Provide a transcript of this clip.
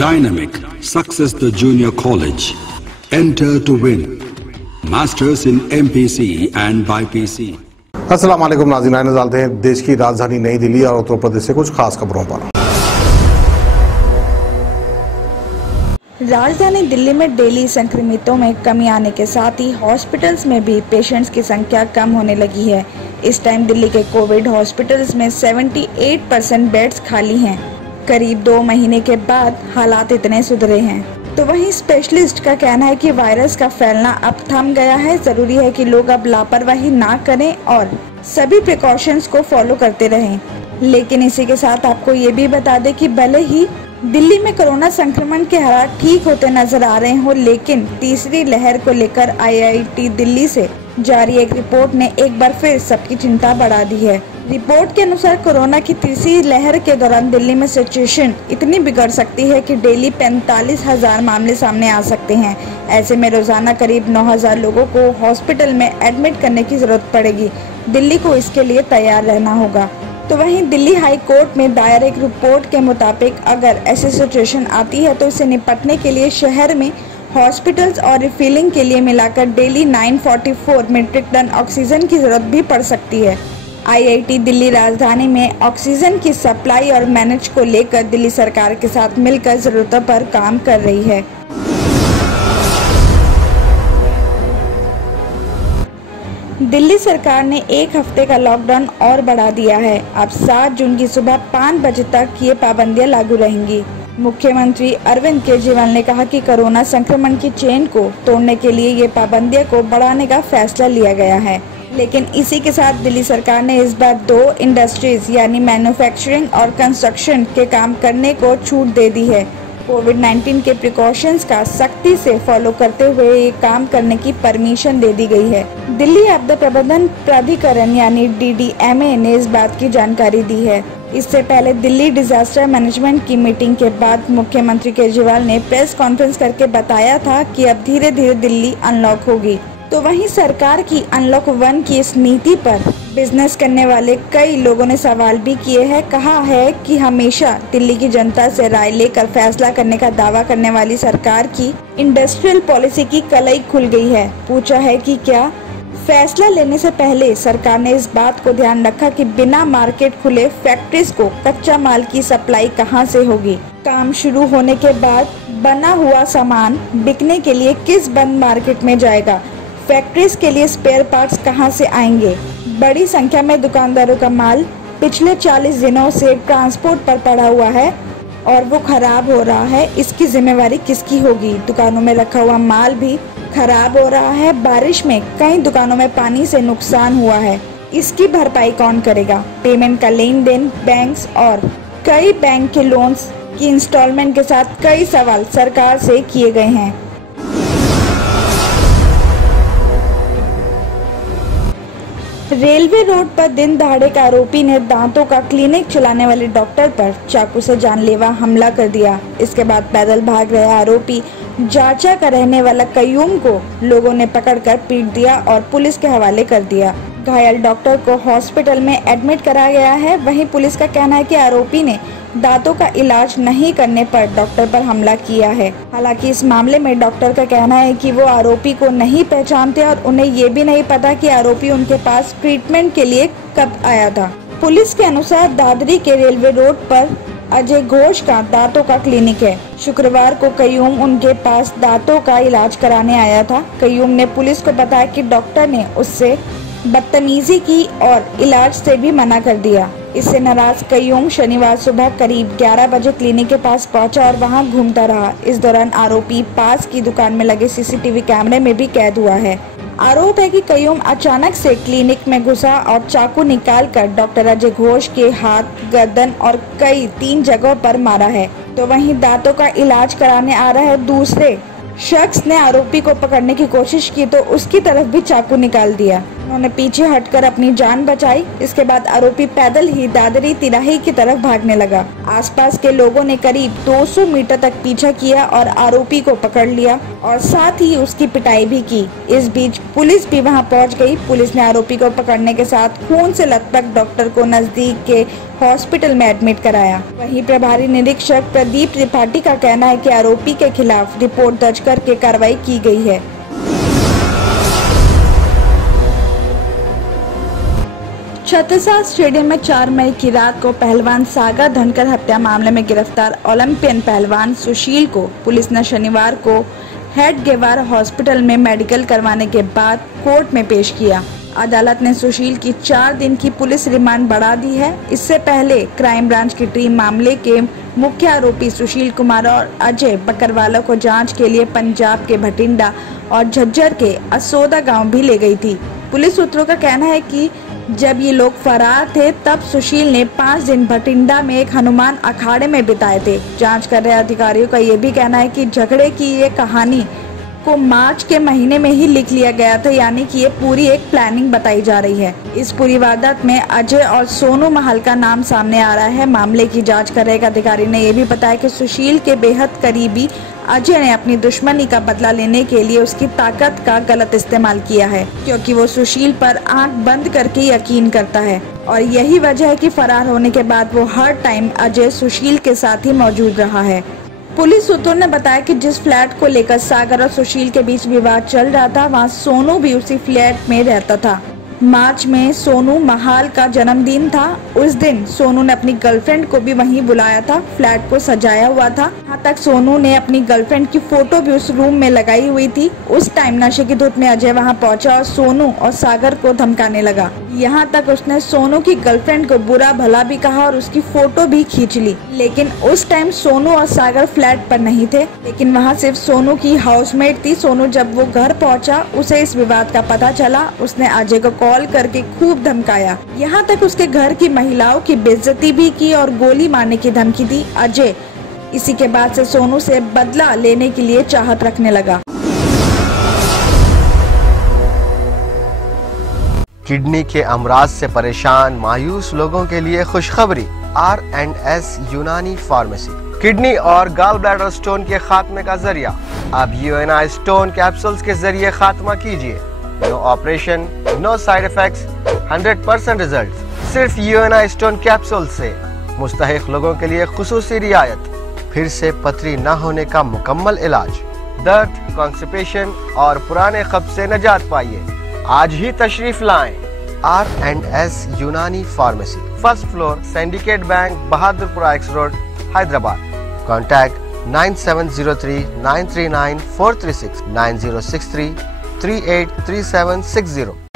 Dynamic Success the Junior College. Enter to win. Masters in MPC and BPC. अस्सलाम वालेकुम नाज़रीन, नजर डालते हैं देश की राजधानी नई दिल्ली और उत्तर प्रदेश से कुछ खास खबरों पर। राजधानी दिल्ली में डेली संक्रमितों में कमी आने के साथ ही हॉस्पिटल्स में भी पेशेंट्स की संख्या कम होने लगी है। इस टाइम दिल्ली के कोविड हॉस्पिटल्स में 78% बेड्स खाली हैं। करीब 2 महीने के बाद हालात इतने सुधरे हैं। तो वहीं स्पेशलिस्ट का कहना है कि वायरस का फैलना अब थम गया है। जरूरी है कि लोग अब लापरवाही ना करें और सभी प्रिकॉशंस को फॉलो करते रहें। लेकिन इसी के साथ आपको ये भी बता दें कि भले ही दिल्ली में कोरोना संक्रमण के हालात ठीक होते नजर आ रहे हो, लेकिन तीसरी लहर को लेकर IIT दिल्ली से जारी एक रिपोर्ट ने एक बार फिर सबकी चिंता बढ़ा दी है। रिपोर्ट के अनुसार कोरोना की तीसरी लहर के दौरान दिल्ली में सिचुएशन इतनी बिगड़ सकती है कि डेली 45,000 मामले सामने आ सकते हैं। ऐसे में रोजाना करीब 9,000 लोगों को हॉस्पिटल में एडमिट करने की जरूरत पड़ेगी। दिल्ली को इसके लिए तैयार रहना होगा। तो वहीं दिल्ली हाई कोर्ट में दायर एक रिपोर्ट के मुताबिक अगर ऐसी सिचुएशन आती है तो इससे निपटने के लिए शहर में हॉस्पिटल्स और रिफिलिंग के लिए मिलाकर डेली 944 मीट्रिक टन ऑक्सीजन की जरूरत भी पड़ सकती है। IIT दिल्ली राजधानी में ऑक्सीजन की सप्लाई और मैनेज को लेकर दिल्ली सरकार के साथ मिलकर जरूरतों पर काम कर रही है। दिल्ली सरकार ने 1 हफ्ते का लॉकडाउन और बढ़ा दिया है। अब 7 जून की सुबह 5 बजे तक ये पाबंदियां लागू रहेंगी। मुख्यमंत्री अरविंद केजरीवाल ने कहा कि कोरोना संक्रमण की चेन को तोड़ने के लिए ये पाबंदियों को बढ़ाने का फैसला लिया गया है। लेकिन इसी के साथ दिल्ली सरकार ने इस बार 2 इंडस्ट्रीज यानी मैन्युफैक्चरिंग और कंस्ट्रक्शन के काम करने को छूट दे दी है। कोविड-19 के प्रिकॉशंस का सख्ती से फॉलो करते हुए ये काम करने की परमिशन दे दी गई है। दिल्ली आपदा प्रबंधन प्राधिकरण यानी DDMA ने इस बात की जानकारी दी है। इससे पहले दिल्ली डिजास्टर मैनेजमेंट की मीटिंग के बाद मुख्यमंत्री केजरीवाल ने प्रेस कॉन्फ्रेंस करके बताया था कि अब धीरे धीरे दिल्ली अनलॉक होगी। तो वहीं सरकार की अनलॉक 1 की इस नीति पर बिजनेस करने वाले कई लोगों ने सवाल भी किए हैं। कहा है कि हमेशा दिल्ली की जनता से राय लेकर फैसला करने का दावा करने वाली सरकार की इंडस्ट्रियल पॉलिसी की कलई खुल गई है। पूछा है कि क्या फैसला लेने से पहले सरकार ने इस बात को ध्यान रखा कि बिना मार्केट खुले फैक्ट्रीज को कच्चा माल की सप्लाई कहां से होगी। काम शुरू होने के बाद बना हुआ सामान बिकने के लिए किस बंद मार्केट में जाएगा। फैक्ट्रीज के लिए स्पेयर पार्ट्स कहां से आएंगे। बड़ी संख्या में दुकानदारों का माल पिछले 40 दिनों से ट्रांसपोर्ट पर पड़ा हुआ है और वो खराब हो रहा है। इसकी जिम्मेवारी किसकी होगी। दुकानों में रखा हुआ माल भी खराब हो रहा है। बारिश में कई दुकानों में पानी से नुकसान हुआ है, इसकी भरपाई कौन करेगा। पेमेंट का लेन देन बैंक्स और कई बैंक के लोन्स की इंस्टॉलमेंट के साथ कई सवाल सरकार से किए गए हैं। रेलवे रोड पर दिन दहाड़े का आरोपी ने दांतों का क्लिनिक चलाने वाले डॉक्टर पर चाकू से जानलेवा हमला कर दिया। इसके बाद पैदल भाग रहे आरोपी जाचा का रहने वाला कयूम को लोगों ने पकड़कर पीट दिया और पुलिस के हवाले कर दिया। घायल डॉक्टर को हॉस्पिटल में एडमिट कराया गया है। वहीं पुलिस का कहना है कि आरोपी ने दांतों का इलाज नहीं करने पर डॉक्टर पर हमला किया है। हालांकि इस मामले में डॉक्टर का कहना है कि वो आरोपी को नहीं पहचानते और उन्हें ये भी नहीं पता कि आरोपी उनके पास ट्रीटमेंट के लिए कब आया था। पुलिस के अनुसार दादरी के रेलवे रोड पर अजय घोष का दांतों का क्लिनिक है। शुक्रवार को कयूम उनके पास दांतों का इलाज कराने आया था। कयूम ने पुलिस को बताया कि डॉक्टर ने उससे बदतमीजी की और इलाज से भी मना कर दिया। इससे नाराज कयूम शनिवार सुबह करीब 11 बजे क्लिनिक के पास पहुंचा और वहां घूमता रहा। इस दौरान आरोपी पास की दुकान में लगे CCTV कैमरे में भी कैद हुआ है। आरोप है कि कयूम अचानक से क्लिनिक में घुसा और चाकू निकालकर डॉक्टर अजय घोष के हाथ, गर्दन और कई 3 जगहों पर मारा है। तो वहीं दांतों का इलाज कराने आ रहे दूसरे शख्स ने आरोपी को पकड़ने की कोशिश की तो उसकी तरफ भी चाकू निकाल दिया। उन्होंने पीछे हटकर अपनी जान बचाई। इसके बाद आरोपी पैदल ही दादरी तिराही की तरफ भागने लगा। आसपास के लोगों ने करीब 200 मीटर तक पीछा किया और आरोपी को पकड़ लिया और साथ ही उसकी पिटाई भी की। इस बीच पुलिस भी वहां पहुंच गई। पुलिस ने आरोपी को पकड़ने के साथ खून से लथपथ डॉक्टर को नजदीक के हॉस्पिटल में एडमिट कराया। वहीं प्रभारी निरीक्षक प्रदीप त्रिपाठी का कहना है कि आरोपी के खिलाफ रिपोर्ट दर्ज करके कार्रवाई की गई है। छत्रसाल स्टेडियम में 4 मई की रात को पहलवान सागर धनकर हत्या मामले में गिरफ्तार ओलंपियन पहलवान सुशील को पुलिस ने शनिवार को हेडगेवार हॉस्पिटल में मेडिकल करवाने के बाद कोर्ट में पेश किया। अदालत ने सुशील की 4 दिन की पुलिस रिमांड बढ़ा दी है। इससे पहले क्राइम ब्रांच की टीम मामले के मुख्य आरोपी सुशील कुमार और अजय बकरवाला को जांच के लिए पंजाब के भटिंडा और झज्जर के असोदा गांव भी ले गई थी। पुलिस सूत्रों का कहना है कि जब ये लोग फरार थे तब सुशील ने 5 दिन भटिंडा में एक हनुमान अखाड़े में बिताए थे। जांच कर रहे अधिकारियों का ये भी कहना है कि झगड़े की ये कहानी को मार्च के महीने में ही लिख लिया गया था, यानी कि ये पूरी एक प्लानिंग बताई जा रही है। इस पूरी वारदात में अजय और सोनू महल का नाम सामने आ रहा है। मामले की जांच कर रहे एक अधिकारी ने यह भी बताया कि सुशील के बेहद करीबी अजय ने अपनी दुश्मनी का बदला लेने के लिए उसकी ताकत का गलत इस्तेमाल किया है, क्योंकि वो सुशील पर आंख बंद करके यकीन करता है और यही वजह है कि फरार होने के बाद वो हर टाइम अजय सुशील के साथ ही मौजूद रहा है। पुलिस सूत्रों ने बताया कि जिस फ्लैट को लेकर सागर और सुशील के बीच विवाद चल रहा था, वहां सोनू भी उसी फ्लैट में रहता था। मार्च में सोनू महाल का जन्मदिन था। उस दिन सोनू ने अपनी गर्लफ्रेंड को भी वहीं बुलाया था। फ्लैट को सजाया हुआ था। यहाँ तक सोनू ने अपनी गर्लफ्रेंड की फोटो भी उस रूम में लगाई हुई थी। उस टाइम नशे की धुत में अजय वहाँ पहुंचा और सोनू और सागर को धमकाने लगा। यहाँ तक उसने सोनू की गर्लफ्रेंड को बुरा भला भी कहा और उसकी फोटो भी खींच ली। लेकिन उस टाइम सोनू और सागर फ्लैट पर नहीं थे, लेकिन वहाँ सिर्फ सोनू की हाउसमेट थी। सोनू जब वो घर पहुँचा, उसे इस विवाद का पता चला। उसने अजय को कॉल करके खूब धमकाया। यहाँ तक उसके घर की महिलाओं की बेइज्जती भी की और गोली मारने की धमकी दी अजय। इसी के बाद से सोनू से बदला लेने के लिए चाहत रखने लगा। किडनी के अमराज से परेशान मायूस लोगों के लिए खुशखबरी। R&S यूनानी फार्मेसी किडनी और गॉल ब्लैडर स्टोन के खात्मे का जरिया। अब UNI स्टोन कैप्सूल्स के जरिए खात्मा कीजिए। No operation, no side effects, 100% result. सिर्फ UNI स्टोन कैप्सूल से मुस्तहिक लोगों के लिए खुसूसी रियायत। फिर से पथरी न होने का मुकम्मल इलाज। दर्द, कॉन्स्टिपेशन और पुराने कब्ज से निजात पाइए। आज ही तशरीफ लाएं। R&S यूनानी pharmacy, first floor, syndicate bank, Bahadurpura X road, Hyderabad. Contact 9703 939 436 9063 383760।